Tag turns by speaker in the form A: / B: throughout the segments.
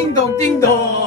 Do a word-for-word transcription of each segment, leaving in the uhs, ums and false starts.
A: 띵동 띵동.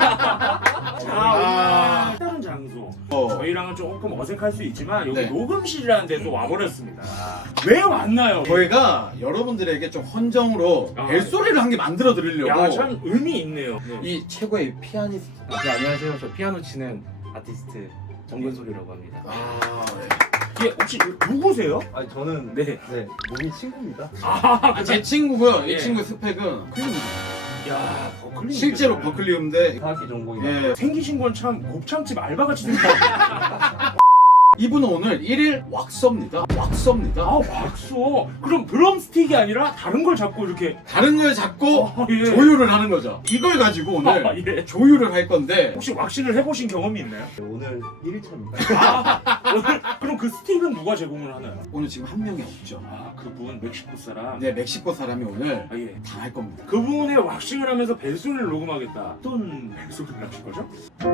B: 자, 오늘 다른 장소.
A: 어.
B: 저희랑은 조금 어색할 수 있지만 여기
A: 네.
B: 녹음실이라는 데도 와버렸습니다. 왜 왔나요?
A: 저희가 여러분들에게 좀 헌정으로
B: 아,
A: 벨소리를 한 개 만들어 드리려고.
B: 야, 참 의미 있네요. 네.
A: 이 최고의 피아니스트.
C: 네, 안녕하세요. 저 피아노 치는 아티스트 정근솔이라고 합니다.
A: 아, 네.
B: 이게 혹시 누구세요?
C: 아니 저는
B: 네.
C: 네 몸이 친구입니다.
A: 아, 제 친구고요.
B: 예.
A: 이 친구 스펙은 클리입니다.
B: 야, 버클리.
A: 실제로 버클리 음대.
C: 이사학기 전공이요.
A: 예.
B: 생기신 건 참 곱창집 알바같이 생겼다.
A: 이분은 오늘 일 일 왁서입니다. 왁서입니다.
B: 아, 박수. 그럼 드럼스틱이 아니라 다른 걸 잡고 이렇게.
A: 다른 걸 잡고
B: 어, 예.
A: 조율을 하는 거죠. 이걸 가지고 오늘
B: 아, 예.
A: 조율을 할 건데.
B: 혹시 왁싱을 해보신 경험이 있나요?
C: 네, 오늘 일 일차입니다.
B: 아, 오늘 그럼 그 스틱은 누가 제공을 하나요?
A: 오늘 지금 한 명이 없죠.
B: 아, 그분 멕시코 사람.
A: 네, 멕시코 사람이 오늘
B: 아, 예.
A: 당할 겁니다.
B: 그분의 왁싱을 하면서 벨소리를 녹음하겠다. 어떤 벨소리를 하실 거죠?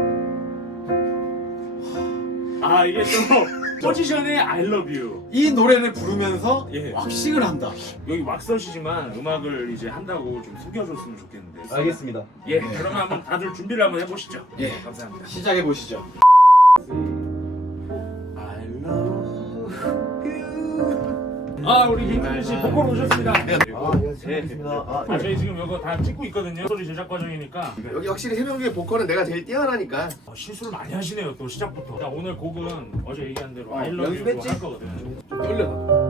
B: 아, 이게 또 포지션의 I love you.
A: 이 노래를 부르면서
B: 예.
A: 왁싱을 한다.
B: 여기 왁서시지만 음악을 이제 한다고 좀 숙여줬으면 좋겠는데.
C: 알겠습니다.
B: 예, 그러면 한번 다들 준비를 한번 해보시죠.
A: 예.
B: 네, 감사합니다.
A: 시작해 보시죠.
B: I love you. 아, 우리 김준일 씨 보컬 오셨습니다. 네.
C: 아, 예, 잘했습니다. 아,
B: 아, 저희 지금 이거 다 찍고 있거든요. 소리 제작 과정이니까.
D: 여기 확실히 세 명 중에 보컬은 내가 제일 뛰어나니까.
B: 어, 실수를 많이 하시네요. 또 시작부터. 자, 오늘 곡은 어제 얘기한 대로
A: 어,
B: I love you로
A: 연습했지?
B: 할 거거든.
A: 좀 떨려.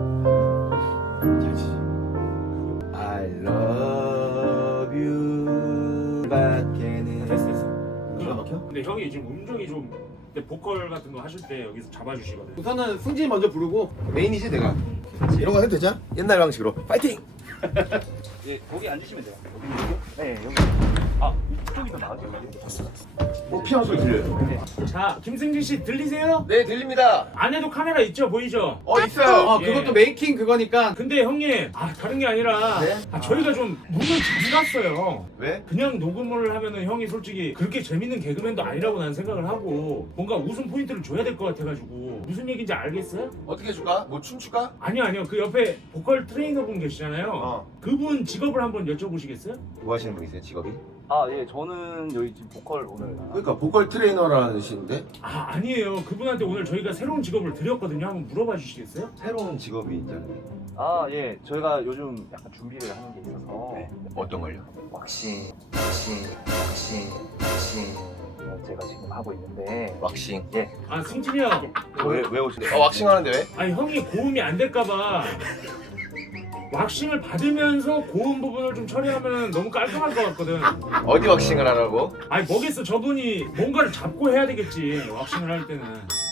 A: 잘 치지.
C: I love you. 밖에는
B: 됐어, 됐어.
C: 기가 막혀?
B: 근데 형이 지금 음정이 좀 근데 보컬 같은 거 하실 때 여기서 잡아주시거든.
A: 우선은 승진이 먼저 부르고.
D: 메인이지 내가. 이런 거 해도 되죠? 옛날 방식으로. 파이팅!
C: 예, 거기 앉으시면 돼요. 네, 여기. 아, 이쪽이 더 나으세요.
D: 어, 피아노 소리 들려요.
B: 자, 김승진 씨 들리세요?
D: 네, 들립니다.
B: 안에도 카메라 있죠? 보이죠?
D: 어, 있어요.
A: 어,
B: 예.
A: 그것도 메이킹 그거니까.
B: 근데 형님, 아 다른 게 아니라
D: 네?
B: 아, 저희가 좀 문을 자주 갔어요.
D: 왜?
B: 그냥 녹음을 하면은 형이 솔직히 그렇게 재밌는 개그맨도 아니라고 난 생각을 하고 뭔가 웃음 포인트를 줘야 될 것 같아가지고 무슨 얘기인지 알겠어요?
D: 어떻게 해줄까? 뭐 춤출까?
B: 아니요 아니요 그 옆에 보컬 트레이너 분 계시잖아요.
D: 어.
B: 그분 직업을 한번 여쭤보시겠어요?
D: 뭐 하시는 분이세요, 직업이?
C: 아, 예, 저는 여기 지금 보컬 오늘.
D: 그러니까 보컬 트레이너라는신데
B: 아 아니에요 그분한테 오늘 저희가 새로운 직업을 드렸거든요. 한번 물어봐 주시겠어요?
D: 새로운 직업이 있잖아요.
C: 아, 예, 저희가 요즘 약간 준비를 하는 게 있어서.
D: 네. 어떤 걸요?
C: 왁싱, 왁싱, 왁싱, 왁싱. 제가 지금 하고 있는데.
D: 왁싱.
C: 예.
B: 아 승진이 형
D: 왜, 왜 오시는데? 어, 왁싱 하는데 왜?
B: 아니 형이 고음이 안 될까봐 왁싱을 받으면서 고음 부분을 좀 처리하면 너무 깔끔할 것 같거든.
D: 어디 왁싱을 하라고?
B: 아니 뭐겠어 저분이 뭔가를 잡고 해야 되겠지 왁싱을 할 때는.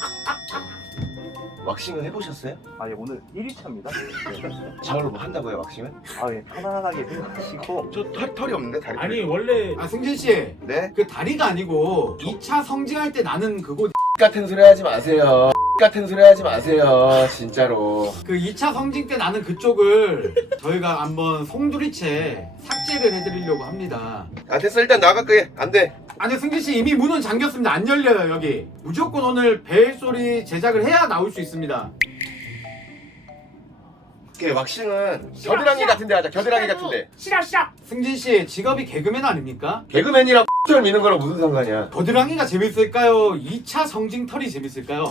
D: 왁싱을 해보셨어요?
C: 아, 예, 오늘 일 일차입니다. 네.
D: 저걸로 뭐 한다고요, 왁싱을?
C: 아, 예, 편안하게 생각하시고.
D: 저 털, 털이 없는데, 다리 털이.
B: 아니 원래
A: 아, 승진 씨.
D: 네?
A: 그 다리가 아니고 이 차 성징할 때 나는 그거
D: 같은 소리 하지 마세요. 같은 소리 하지 마세요, 진짜로.
A: 그 이 차 성징 때 나는 그쪽을 저희가 한번 송두리째 삭제를 해드리려고 합니다.
D: 아, 됐어. 일단 나갈게. 안 돼.
A: 아니 승진 씨 이미 문은 잠겼습니다. 안 열려요 여기. 무조건 오늘 벨소리 제작을 해야 나올 수 있습니다.
D: 이게 왁싱은 겨드랑이 같은데 하자. 겨드랑이 같은데.
B: 시작 시작.
A: 승진 씨 직업이 개그맨 아닙니까?
D: 개그맨이랑 X절 미는 거랑 무슨 상관이야?
A: 겨드랑이가 재밌을까요? 이 차 성징 털이 재밌을까요?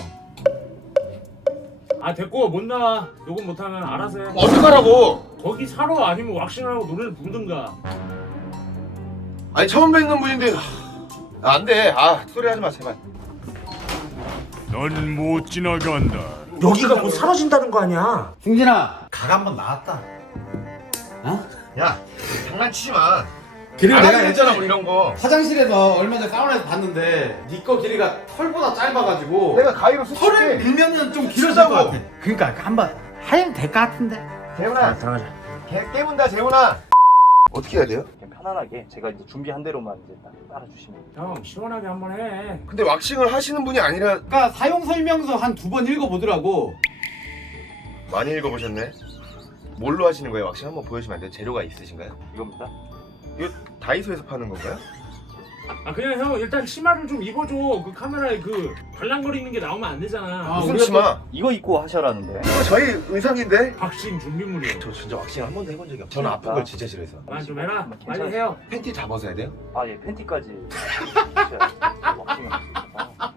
B: 아 됐고 못 나와. 요건 못하면 알아서 해.
D: 어떡하라고?
B: 거기 사러 아니면 왁싱을 하고 노래를 부르든가.
D: 아니 처음 뵙는 분인데 아, 안 돼. 아 소리 하지 마 제발.
E: 넌 못 지나간다.
B: 여기가 뭐 사라진다는 거 아니야?
A: 승진아 각 한번 나왔다. 어?
D: 야 장난치지 마.
A: 그리고
D: 안
A: 내가
D: 하기로 했잖아
A: 예전에
D: 우리 이런 거.
A: 화장실에서 얼마 전에 사우나에서 봤는데 니 거 길이가 털보다 짧아가지고
D: 내가 가위로
A: 털을
D: 수치게.
A: 밀면은 좀 길어질
D: 수치다고.
A: 것 같아. 그러니까 한번 하면 될 것 같은데.
D: 재훈아
B: 들어가자.
D: 개 깨문다 재훈아. 어떻게 해야 돼요?
C: 그냥 편안하게 제가 이제 준비한 대로만 이제 딱 따라주시면 돼요.
B: 형 시원하게 한번 해.
D: 근데 왁싱을 하시는 분이 아니라
A: 그러니까 사용 설명서 한 두 번 읽어보더라고.
D: 많이 읽어보셨네. 뭘로 하시는 거예요? 왁싱 한번 보여주시면 안 돼요? 재료가 있으신가요?
C: 이겁니다.
D: 이거 다이소에서 파는 건가요?
B: 아 그냥 형 일단 치마를 좀 입어줘. 그 카메라에 그 발랑거리는 게 나오면 안 되잖아.
A: 아,
D: 무슨
A: 우리가
D: 치마?
C: 이거 입고 하셔라는데.
D: 이거 저희 의상인데?
B: 박싱 준비물이에요.
D: 저 진짜 왁싱 한 번도 해본 적이 없어요. 저는 아픈 걸 진짜 싫어해서.
B: 그만 좀 해라. 빨리
C: 괜찮아요.
B: 해요.
D: 팬티 다 벗어야 돼요?
C: 아 예 팬티까지. 왁싱을 하시니까.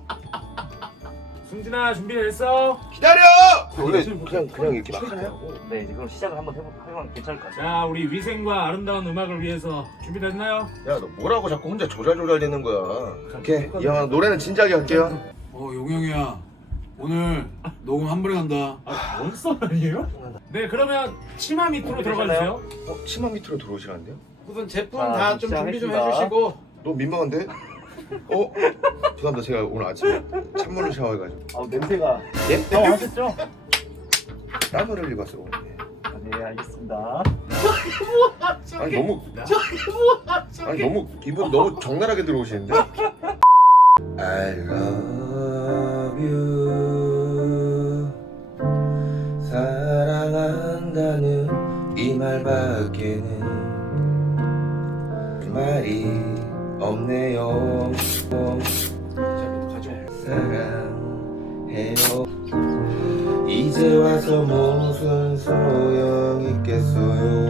B: 승진아 준비됐어?
D: 기다려! 원래 그냥 그냥 이렇게 막 하나요?
C: 네 이제 그럼 시작을 한번 해보 하면 괜찮을 것 같아요.
B: 자 우리 위생과 아름다운 음악을 위해서 준비됐나요?
D: 야 너 뭐라고 자꾸 혼자 조잘조잘 되는 거야. 오케이 야 노래는 진지하게 할게요.
A: 어 용영이야 오늘 녹음 한 번에 간다.
B: 아 원썸 아니에요? 네 그러면 치마 밑으로 들어가 주세요.
D: 어? 치마 밑으로 들어오시라는데요?
A: 우선 제품
C: 자,
A: 다 좀 준비 좀
C: 시작하겠습니다.
A: 해주시고.
D: 너무 민망한데? 어? 죄송합니다 제가 오늘 아침에 찬물로 샤워해가지고
C: 아 냄새가.
D: 예?
C: 형 하셨죠?
D: 땀을 흘리고 왔어 오늘.
C: 아, 네 알겠습니다.
D: 아니 너무 아니 너무 기분 너무 적나라하게 들어오시는데? I love you 사랑한다는 이 말밖에는 말이 없네요. 사랑해요. 이제 와서 무슨 소용 있겠어요.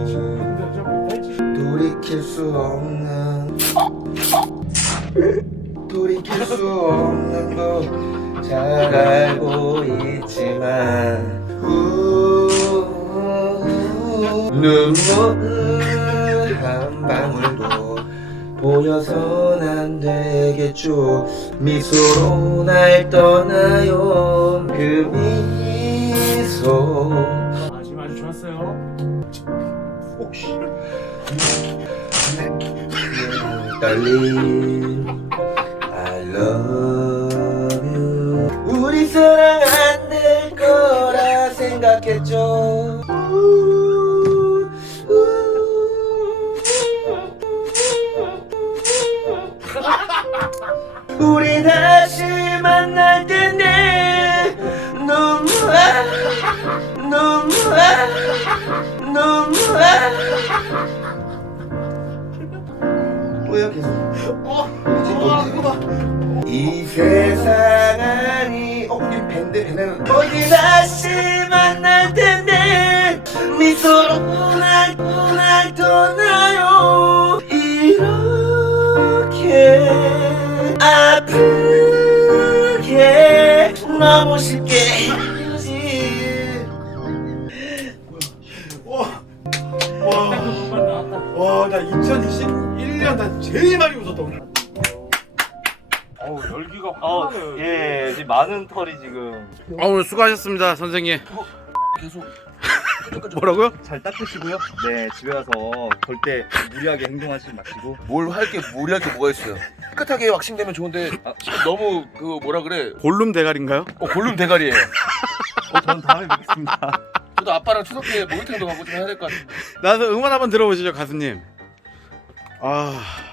D: 돌이킬 수 없는 돌이킬 수 없는 거 잘 알고 있지만 우 눈물 한 방울도 보여선 안 되겠죠. 미소로 날 떠나요. 그 미소
B: 아 지금 아주 좋았어요.
D: 혹시 떨림 I love you 우리 사랑 안 될 거라 생각했죠. 우리 다시 만날 텐데 눈물 눈물 눈물 또야 계속 이 세상 아니 어 우리 밴드 밴드는 어디 다시 만날 텐데 미소로 날, 날 떠나요. 이렇게 아프게 너무 쉽게 헤어지.
A: 와,
B: 정말 나왔다.
A: 와, 나 이천이십일 년 나 제일 많이 웃었다 오늘.
B: 어우 열기가
C: 어,
B: 확 나네요.
C: 예, 지금 많은 털이 지금
A: 아, 오늘 수고하셨습니다 선생님.
D: 계속
A: 뭐라고요?
C: 잘 닦으시고요. 네, 집에 가서 절대 무리하게 행동하지 마시고.
D: 뭘 할 게 무리할 게 뭐가 있어요. 깨끗하게 왁싱되면 좋은데 아, 너무 그 뭐라 그래
A: 볼룸 대가리인가요?
D: 어 골룸 대가리예요.
C: 어, 저는 다음에 뵙겠습니다.
D: 저도 아빠랑 추석 때 목욕탕도 가고 좀 해야 될 것 같아요.
A: 나도 응원 한번 들어보시죠 가수님. 아.